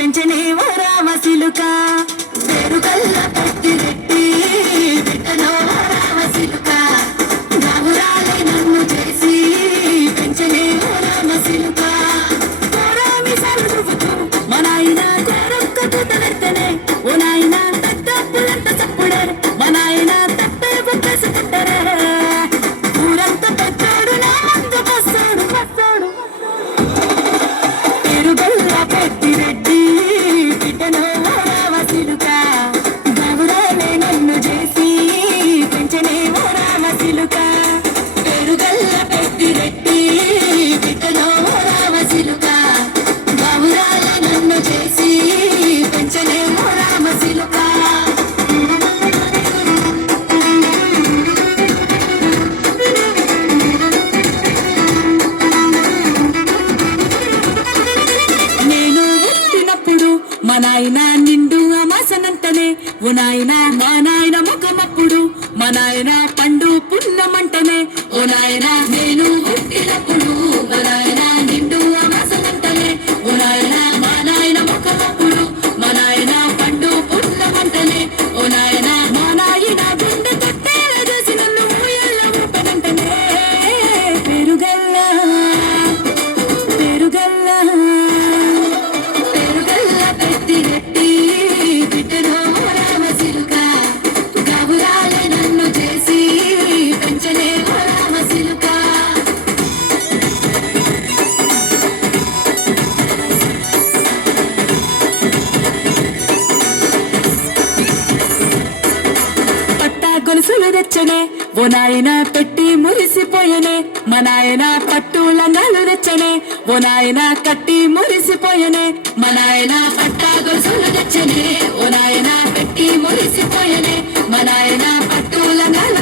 పెంచనే ఓ రామసిలుక పేరుగల్ల పెద్దిరెడ్డి బిడ్డలో ఓ రామసిలుక గావురాలే నన్ను చేసి పెంచనే ఓ రామసిలుక కోరామి సరువుతూ మా నాయన కోరొక్కకు తలెత్తనే ఓ నాయన తప్పులంత చప్పుడే మా నాయన తప్పే బొక్కేసి పుట్టరే ఊరంతా పెద్దోడు నా ముందు బస్సాడు పేరుగల్ల పెద్దిరెడ్డి బిడ్డలో ఓ రామసిలుక గావురాలే నన్ను చేసి పెంచనే ఓ రామసిలుక పేరుగల్ల పెద్దిరెడ్డి బిడ్డలో ఓ రామసిలుక గావురాలే నన్ను చేసి పెంచనే ఓ రామసిలుక నేను పుట్టినప్పుడు మా నాయన నిండు అమాసనంటనే ఓ నాయన మా నాయన ముఖమప్పుడు మా నాయన పండు పున్నమంటనే ఓ నాయన నేను పుట్టినప్పుడు మా నాయన నిండు అమాసనంటనే ఓ నాయన మా నాయన ముఖమప్పుడు మా నాయన పండు పున్నమంటనే ఓ నాయన మా నాయన గుండె తట్టేల చేసి నన్ను ఊయల్ల ఊపనంటనే పేరుగల్ల పెద్దిరెడ్డి బిడ్డలో ఓ రామసిలుక గావురాలే నన్ను చేసి పెంచనే ఓ రామసిలుక పట్టా గొలుసులు తెచ్చనే ఓ నాయన పెట్టి మురిసిపోయనే మా నాయన పట్టు లంగాలు తెచ్చనే ఓ నాయన కట్టి మురిసిపోయనే మా నాయన పట్టా గొలుసులు తెచ్చనే ఓ నాయన పెట్టి మురిసిపోయనే మా నాయన పట్టు లంగాలు